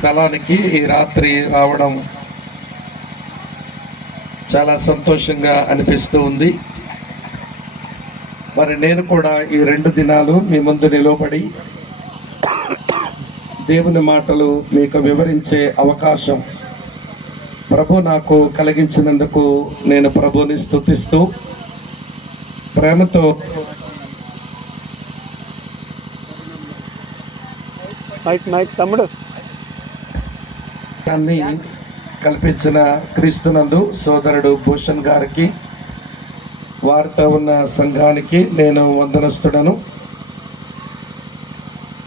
స్థలానికి ఈ రాత్రి రావడం చాలా సంతోషంగా అనిపిస్తూ ఉంది. మరి నేను కూడా ఈ 2 దినాలు మీ ముందు నిలబడి దేవుని మాటలు మీకు వివరించే అవకాశం ప్రభు నాకు కలిగించినందుకు నేను ప్రభుని స్తుతిస్తూ ప్రేమతో తమ్ముడు కల్పించిన క్రీస్తునందు సోదరుడు భూషణ్ గారికి, వారితో ఉన్న సంఘానికి నేను వందనస్తుడను.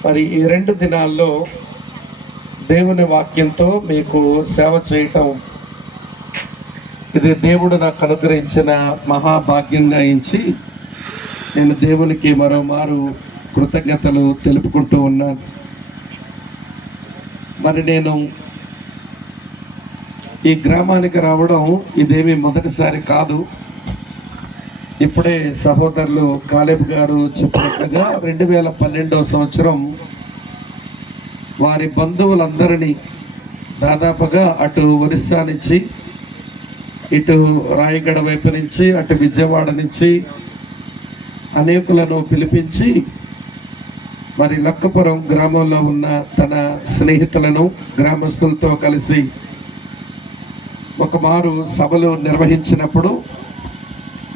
మరి ఈ 2 దినాల్లో దేవుని వాక్యంతో మీకు సేవ చేయటం ఇది దేవుడు నాకు అనుగ్రహించిన మహాభాగ్యంగా ఎంచి నేను దేవునికి మరోమారు కృతజ్ఞతలు తెలుపుకుంటూ ఉన్నాను. మరి నేను ఈ గ్రామానికి రావడం ఇదేమీ మొదటిసారి కాదు. ఇప్పుడే సహోదరులు కాలేబ్ గారు చెప్పినట్లుగా 2012వ సంవత్సరం వారి బంధువులందరినీ దాదాపుగా అటు ఒరిస్సా నుంచి, ఇటు రాయగడ వైపు నుంచి, అటు విజయవాడ నుంచి అనేకులను పిలిపించి మరి లక్కపురం గ్రామంలో ఉన్న తన స్నేహితులను గ్రామస్తులతో కలిసి ఒకమారు సభలు నిర్వహించినప్పుడు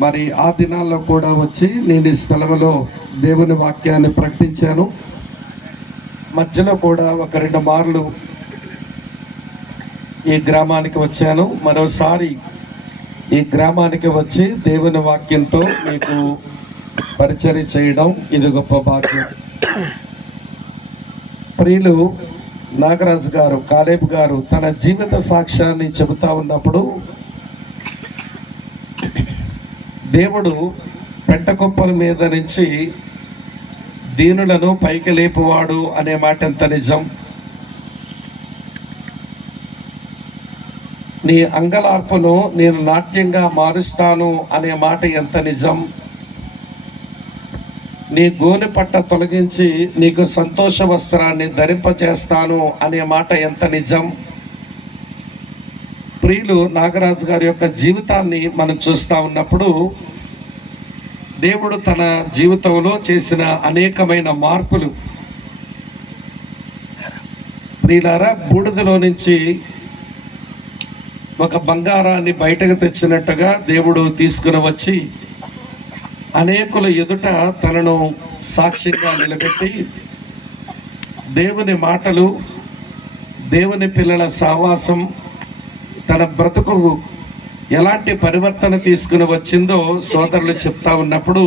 మరి ఆ దినాల్లో కూడా వచ్చి నేను ఈ స్థలంలో దేవుని వాక్యాన్ని ప్రకటించాను. మధ్యలో కూడా 1-2 మార్లు ఈ గ్రామానికి వచ్చాను. మరోసారి ఈ గ్రామానికి వచ్చి దేవుని వాక్యంతో మీకు పరిచర్య చేయడం ఇది గొప్ప భాగ్యం. ప్రియులు నాగరాజు గారు, కాలేబ్ గారు తన జీవిత సాక్ష్యాన్ని చెబుతా ఉన్నప్పుడు దేవుడు పెంటకొప్పల మీద నుంచి దీనులను పైకి లేపువాడు అనే మాట ఎంత నిజం. నీ అంగలార్పును నేను నాట్యంగా మారుస్తాను అనే మాట ఎంత నిజం. నీ గోనె పట్ట తొలగించి నీకు సంతోష వస్త్రాన్ని ధరింపచేస్తాను అనే మాట ఎంత నిజం. ప్రియులు నాగరాజు గారి యొక్క జీవితాన్ని మనం చూస్తూ ఉన్నప్పుడు దేవుడు తన జీవితంలో చేసిన అనేకమైన మార్పులు, ప్రియులారా, బూడిదలో నుంచి ఒక బంగారాన్ని బయటకు తెచ్చినట్టుగా దేవుడు తీసుకుని వచ్చి అనేకుల ఎదుట తనను సాక్షిగా నిలబెట్టి దేవుని మాటలు, దేవుని పిల్లల సావాసం తన బ్రతుకు ఎలాంటి పరివర్తన తీసుకుని వచ్చిందో సోదరులు చెప్తా ఉన్నప్పుడు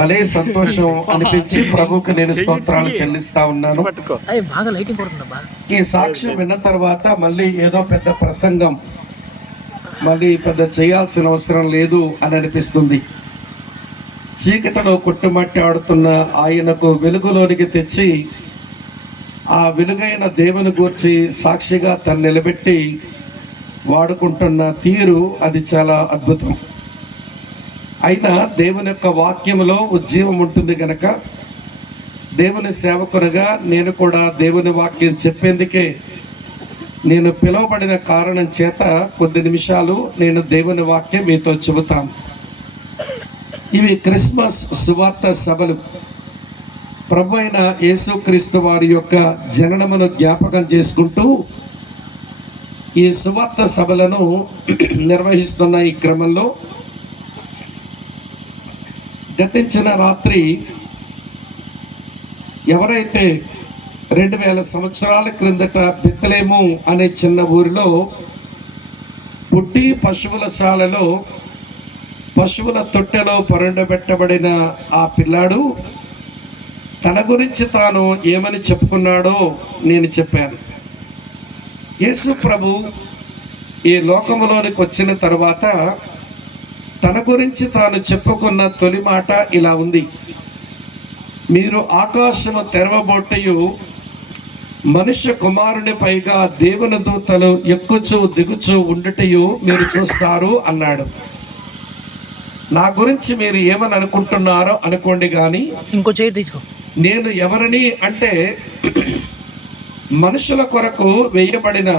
భలే సంతోషం అనిపించి ప్రభువుకు నేను స్తోత్రాలు చెల్లిస్తా ఉన్నాను. ఈ సాక్ష్యం విన్న తర్వాత మళ్ళీ ఏదో పెద్ద ప్రసంగం మళ్ళీ పెద్ద చేయాల్సిన అవసరం లేదు అని అనిపిస్తుంది. చీకటిలో కొట్టుమట్టి ఆడుతున్న ఆయనకు వెలుగులోనికి తెచ్చి ఆ వెలుగైన దేవుని గూర్చి సాక్షిగా తను నిలబెట్టి వాడుకుంటున్న తీరు అది చాలా అద్భుతం. అయినా దేవుని యొక్క వాక్యంలో ఉజ్జీవం ఉంటుంది కనుక దేవుని సేవకునిగా నేను కూడా దేవుని వాక్యం చెప్పేందుకే నేను పిలువబడిన కారణం చేత కొద్ది నిమిషాలు నేను దేవుని వాక్యం మీతో చెబుతాను. ఇవి క్రిస్మస్ సువార్త సభలు. ప్రభు అయిన యేసుక్రీస్తు వారి యొక్క జననమును జ్ఞాపకం చేసుకుంటూ ఈ సువార్త సభలను నిర్వహిస్తున్న ఈ క్రమంలో గతించిన రాత్రి ఎవరైతే 2000 సంవత్సరాల క్రిందట బెత్లెహేము అనే చిన్న ఊరిలో పుట్టి పశువుల శాలలో పశువుల తొట్టెలో పరుండబెట్టబడిన ఆ పిల్లాడు తన గురించి తాను ఏమని చెప్పుకున్నాడో నేను చెప్పాను. యేసు ప్రభు ఈ లోకములోనికి వచ్చిన తర్వాత తన గురించి తాను చెప్పుకున్న తొలి మాట ఇలా ఉంది: మీరు ఆకాశము తెరవబొట్టయు మనుష్య కుమారుని పైగా దేవుని దూతలు ఎక్కుచూ దిగుచూ ఉండుటయు మీరు చూస్తారు అన్నాడు. నా గురించి మీరు ఏమని అనుకుంటున్నారో అనుకోండి, కానీ ఇంకో చేయి తీసుకో. నేను ఎవరిని అంటే మనుషుల కొరకు వేయబడిన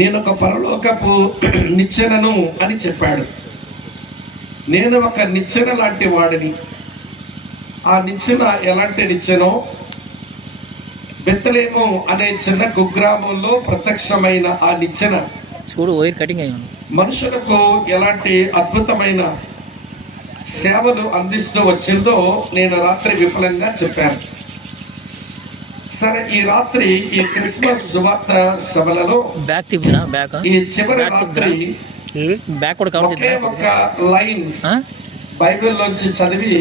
నేను ఒక పరలోకపు నిచ్చెనను అని చెప్పాడు. నేను ఒక నిచ్చెన లాంటి వాడిని. ఆ నిచ్చెన ఎలాంటి నిచ్చెనో బెత్లెహేము అనే చిన్న కుగ్రామంలో ప్రత్యక్షమైన ఆ నిచ్చెన చూడు వైర్ కటింగ్ అయ్యి మనుషులకు ఎలాంటి అద్భుతమైన సేవలు అందిస్తూ వచ్చిందో నేను రాత్రి విఫలంగా చెప్పాను. సరే, ఈ రాత్రి ఈ క్రిస్మస్ సువార్త సభలలో బ్యాక్ తిప్పుదా బ్యాక్ ఈ చివరి రాత్రి బ్యాక్ కూడా కవర్ ఒకే ఒక లైన్ బైబిల్లోంచి చదివి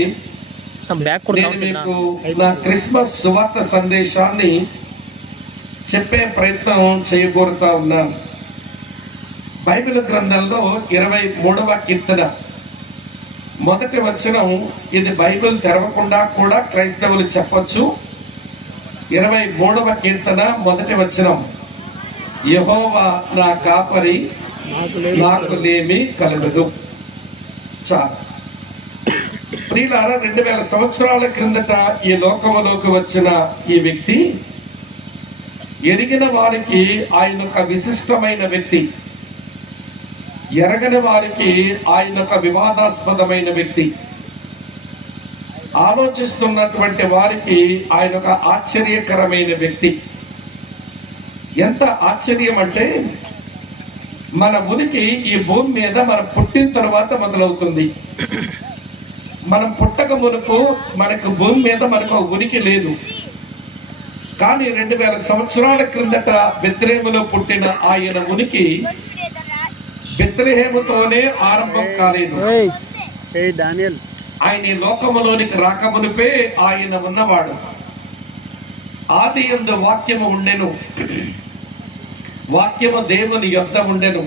బ్యాక్ కూడా నేను మీకు నా క్రిస్మస్ సువార్త సందేశాన్ని చెప్పే ప్రయత్నం చేయకూరుతా ఉన్నాను. బైబిల్ గ్రంథంలో 23వ కీర్తన మొదటి వచనం, ఇది బైబిల్ తెరవకుండా కూడా క్రైస్తవులు చెప్పొచ్చు. 23వ కీర్తన మొదటి వచనం, యెహోవా నా కాపరి, నాకు లేమి కలగదు. చాలు ప్రియులారా, 2000 సంవత్సరాల క్రిందట ఈ లోకములోకి వచ్చిన ఈ వ్యక్తి ఎరిగిన వారికి ఆయన ఒక విశిష్టమైన వ్యక్తి, ఎరగని వారికి ఆయన ఒక వివాదాస్పదమైన వ్యక్తి, ఆలోచిస్తున్నటువంటి వారికి ఆయన ఒక ఆశ్చర్యకరమైన వ్యక్తి. ఎంత ఆశ్చర్యం అంటే, మన ఉనికి ఈ భూమి మీద మనం పుట్టిన తర్వాత మొదలవుతుంది. మనం పుట్టక మునుపు మనకు భూమి మీద మనకు ఉనికి లేదు. కానీ 2000 సంవత్సరాల క్రిందట బెత్లెహేములో పుట్టిన ఆయన ఉనికి బెత్లెహేముతోనే ఆరంభం కాలేదు. ఆయన ఈ లోకములోనికి రాకమునిపే ఆయన ఉన్నవాడు. ఆది యందు వాక్యము ఉండెను, వాక్యము దేవుని యొద్ద ఉండెను,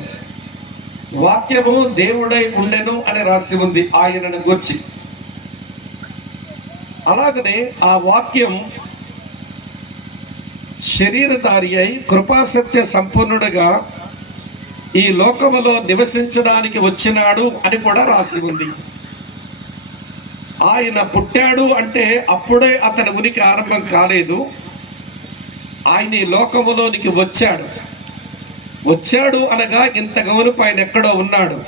వాక్యము దేవుడై ఉండెను అని రాసి ఉంది ఆయనను గూర్చి. అలాగనే ఆ వాక్యం శరీరధారి అయి కృపాసత్య సంపూర్ణుడుగా ఈ లోకములో నివసించడానికి వచ్చినాడు అని కూడా రాసి ఉంది. ఆయన పుట్టాడు అంటే అప్పుడే అతని ఉనికి ఆరంభం కాలేదు. ఆయన ఈ లోకములోనికి వచ్చాడు అనగా ఇంతకు మునుపు ఆయన ఎక్కడో ఉన్నాడు.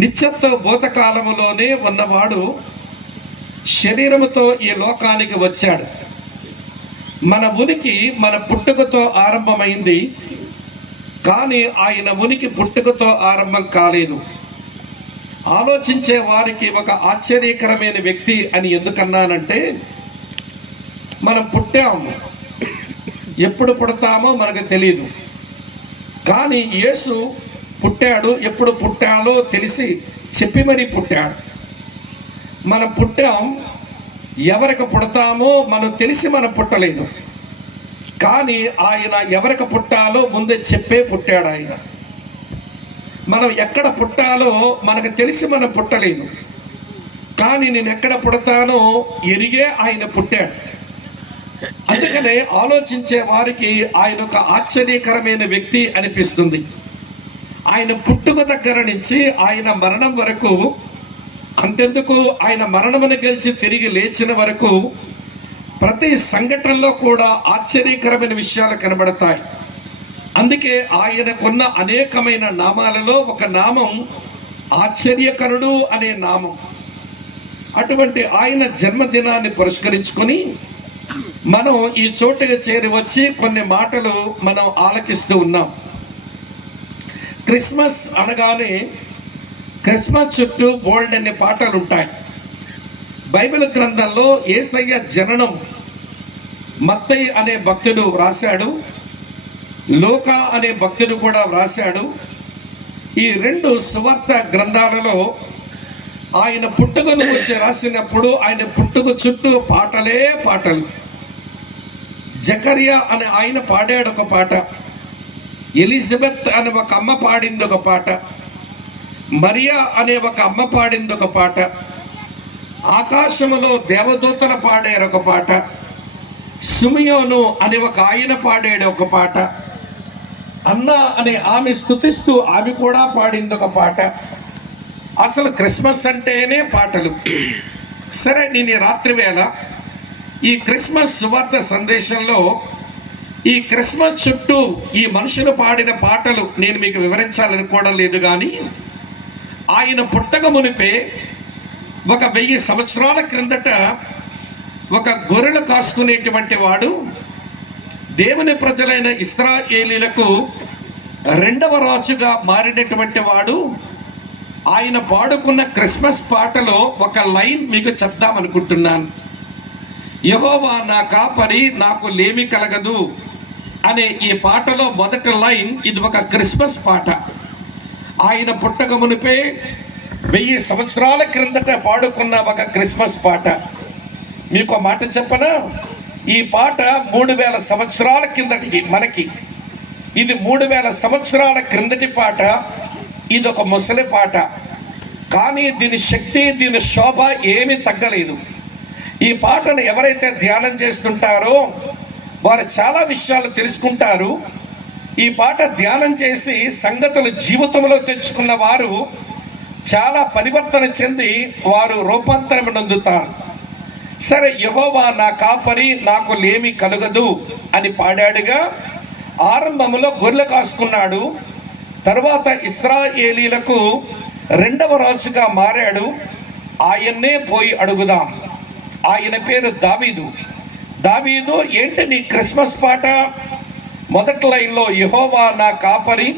నిత్యత్వ భూతకాలములోనే ఉన్నవాడు శరీరముతో ఈ లోకానికి వచ్చాడు. మన ఉనికి మన పుట్టుకతో ఆరంభమైంది, కానీ ఆయన ఉనికి పుట్టుకతో ఆరంభం కాలేదు. ఆలోచించే వారికి ఒక ఆశ్చర్యకరమైన వ్యక్తి అని ఎందుకన్నానంటే, మనం పుట్టాము, ఎప్పుడు పుడతామో మనకు తెలియదు. కానీ యేసు పుట్టాడు, ఎప్పుడు పుట్టాలో తెలిసి చెప్పి మరీ పుట్టాడు. మనం పుట్టాం, ఎవరికి పుడతామో మనం తెలిసి మనం పుట్టలేదు. కానీ ఆయన ఎవరికి పుట్టాలో ముందే చెప్పే పుట్టాడు. ఆయన మనం ఎక్కడ పుట్టాలో మనకు తెలిసి మనం పుట్టలేదు, కానీ నేను ఎక్కడ పుడతానో ఎరిగే ఆయన పుట్టాడు. అందుకనే ఆలోచించే వారికి ఆయన ఒక ఆశ్చర్యకరమైన వ్యక్తి అనిపిస్తుంది. ఆయన పుట్టుక దగ్గర నుంచి ఆయన మరణం వరకు, అంతెందుకు ఆయన మరణమును గెలిచి తిరిగి లేచిన వరకు ప్రతి సంఘటనలో కూడా ఆశ్చర్యకరమైన విషయాలు కనబడతాయి. అందుకే ఆయనకున్న అనేకమైన నామాలలో ఒక నామం ఆశ్చర్యకరుడు అనే నామం. అటువంటి ఆయన జన్మదినాన్ని పురస్కరించుకొని మనం ఈ చోటుకి చేరి వచ్చి కొన్ని మాటలు మనం ఆలకిస్తూ ఉన్నాం. క్రిస్మస్ అనగానే క్రిస్మస్ చుట్టూ బోల్డ్ అనే పాటలు ఉంటాయి. బైబిల్ గ్రంథంలో యేసయ్య జననం మత్తయి అనే భక్తుడు వ్రాశాడు, లూకా అనే భక్తుడు కూడా వ్రాశాడు. ఈ రెండు సువార్త గ్రంథాలలో ఆయన పుట్టుకను వచ్చి రాసినప్పుడు ఆయన పుట్టుక చుట్టూ పాటలే పాటలు. జకర్యా అనే ఆయన పాడాడు ఒక పాట, ఎలిజబెత్ అనే ఒక అమ్మ పాడింది ఒక పాట, మరియా అనే ఒక అమ్మ పాడింది ఒక పాట, ఆకాశములో దేవదూతల పాడారు ఒక పాట, సిమియోను అనే ఒక ఆయన పాడాడు ఒక పాట, అన్న అనే ఆమె స్తుతిస్తూ ఆమె కూడా పాడింది ఒక పాట. అసలు క్రిస్మస్ అంటేనే పాటలు. సరే, నేను రాత్రి వేళ ఈ క్రిస్మస్ సువార్త సందేశంలో ఈ క్రిస్మస్ చుట్టూ ఈ మనుషులు పాడిన పాటలు నేను మీకు వివరించాలనుకోవడం లేదు, కానీ ఆయన పుట్టక మునిపే 1000 సంవత్సరాల క్రిందట ఒక గొర్రెలు కాసుకునేటువంటి వాడు దేవుని ప్రజలైన ఇశ్రాయేలీలకు 2వ రాజుగా మారినటువంటి వాడు. ఆయన పాడుకున్న క్రిస్మస్ పాటలో ఒక లైన్ మీకు చెప్దామనుకుంటున్నాను. యెహోవా నా కాపరి, నాకు లేమి కలగదు అనే ఈ పాటలో మొదటి లైన్, ఇది ఒక క్రిస్మస్ పాట. ఆయన పుట్టక మునిపే 1000 సంవత్సరాల క్రిందట పాడుకున్న ఒక క్రిస్మస్ పాట. మీకు ఒక మాట చెప్పనా, ఈ పాట 3000 సంవత్సరాల కిందటికి మనకి, ఇది 3000 సంవత్సరాల క్రిందటి పాట. ఇది ఒక ముసలి పాట, కానీ దీని శక్తి, దీని శోభ ఏమీ తగ్గలేదు. ఈ పాటను ఎవరైతే ధ్యానం చేస్తుంటారో వారు చాలా విషయాలు తెలుసుకుంటారు. ఈ పాట ధ్యానం చేసి సంగతులు జీవితంలో తెచ్చుకున్న వారు చాలా పరివర్తన చెంది వారు రూపాంతరం నొందుతారు. సరే, యెహోవా నా కాపరి, నాకు లేమి కలుగదు అని పాడాడుగా. ఆరంభంలో గొర్రెలు కాసుకున్నాడు, తరువాత ఇశ్రాయేలీలకు 2వ రాజుగా మారాడు. ఆయన్నే పోయి అడుగుదాం. ఆయన పేరు దావీదు. దావీదు, ఏంటి నీ క్రిస్మస్ పాట? మొదటి లైన్లో యెహోవా నా కాపరి,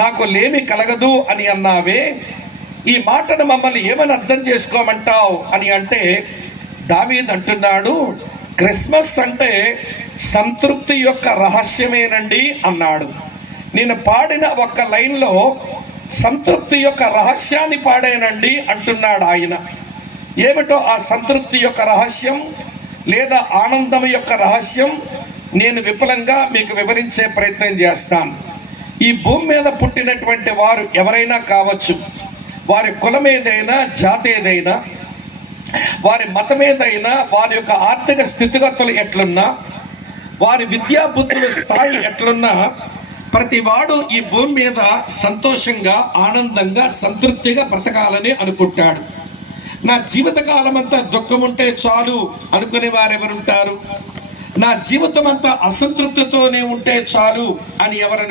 నాకు లేమి కలగదు అని అన్నావే, ఈ మాటను మమ్మల్ని ఏమని అర్థం చేసుకోమంటావు అని అంటే, దావీదు అంటున్నాడు, క్రిస్మస్ అంటే సంతృప్తి యొక్క రహస్యమేనండి అన్నాడు. నేను పాడిన ఒక్క లైన్లో సంతృప్తి యొక్క రహస్యాన్ని పాడానండి అంటున్నాడు ఆయన. ఏమిటో ఆ సంతృప్తి యొక్క రహస్యం లేదా ఆనందం యొక్క రహస్యం నేను విపులంగా మీకు వివరించే ప్రయత్నం చేస్తాను. ఈ భూమి మీద పుట్టినటువంటి వారు ఎవరైనా కావచ్చు, వారి కులం ఏదైనా, జాతి ఏదైనా, వారి మతం ఏదైనా, వారి యొక్క ఆర్థిక స్థితిగతులు ఎట్లున్నా, వారి విద్యా బుద్ధుల స్థాయి ఎట్లున్నా, ప్రతి వాడు ఈ భూమి మీద సంతోషంగా, ఆనందంగా, సంతృప్తిగా బ్రతకాలని అనుకుంటాడు. నా జీవితకాలం అంతా దుఃఖం ఉంటే చాలు అనుకునే వారు ఎవరుంటారు? నా జీవితం అంతా అసంతృప్తితోనే ఉంటే చాలు అని ఎవరు